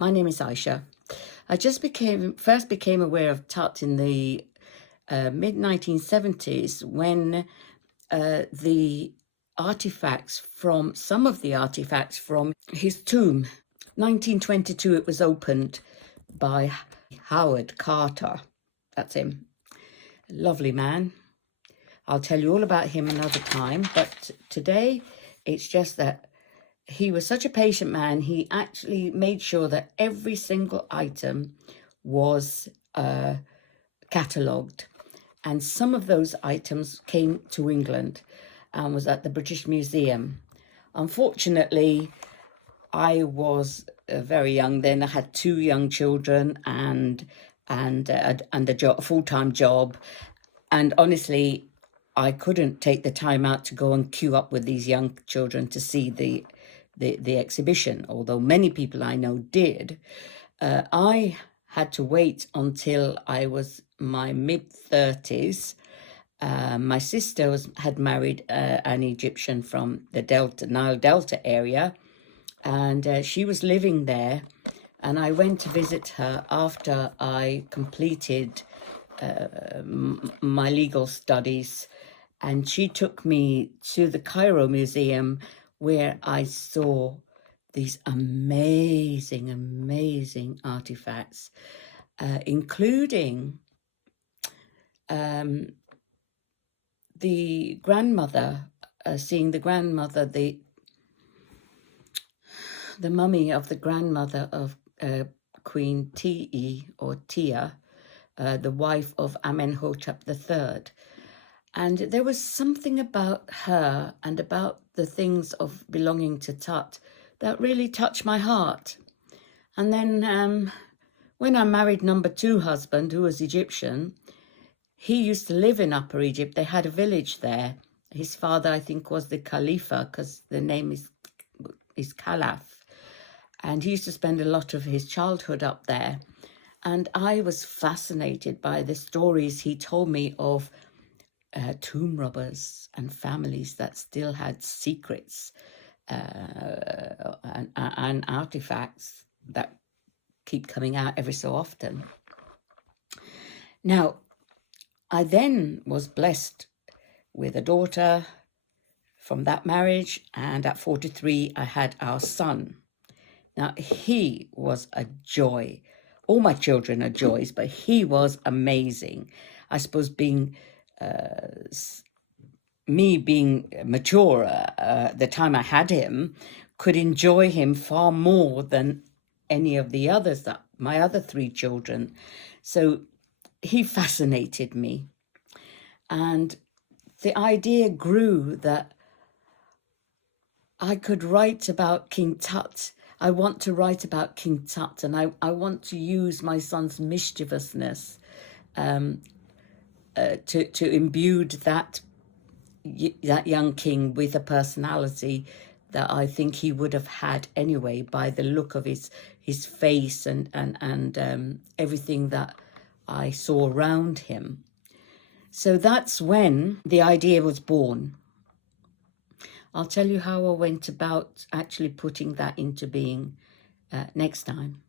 My name is Aisha. I first became aware of Tut in the mid-1970s when some of the artifacts from his tomb. 1922, it was opened by Howard Carter. That's him. Lovely man. I'll tell you all about him another time, but today it's just that he was such a patient man. He actually made sure that every single item was catalogued. And some of those items came to England and was at the British Museum. Unfortunately, I was very young then. I had 2 young children and a full-time job. And honestly, I couldn't take the time out to go and queue up with these young children to see the exhibition, although many people I know did. I had to wait until I was my mid-30s. My sister had married an Egyptian from the Nile Delta area, and she was living there, and I went to visit her after I completed my legal studies, and she took me to the Cairo Museum, where I saw these amazing artifacts, including the grandmother, seeing the grandmother, the mummy of the grandmother of Queen Tia, the wife of Amenhotep III. And there was something about her and about the things of belonging to Tut that really touched my heart. And then when I married number 2 husband, who was Egyptian, he used to live in Upper Egypt. They had a village there. His father, I think, was the Khalifa, because the name is Caliph. And he used to spend a lot of his childhood up there. And I was fascinated by the stories he told me of tomb robbers and families that still had secrets and artifacts that keep coming out every so often. Now, I then was blessed with a daughter from that marriage, and at 43 I had our son. Now, he was a joy. All my children are joys, but he was amazing. I suppose being mature, the time I had him, could enjoy him far more than any of the others, my other 3 children. So he fascinated me. And the idea grew that I could write about King Tut. I want to write about King Tut, and I want to use my son's mischievousness to imbue that young king with a personality that I think he would have had anyway, by the look of his face and everything that I saw around him. So that's when the idea was born. I'll tell you how I went about actually putting that into being next time.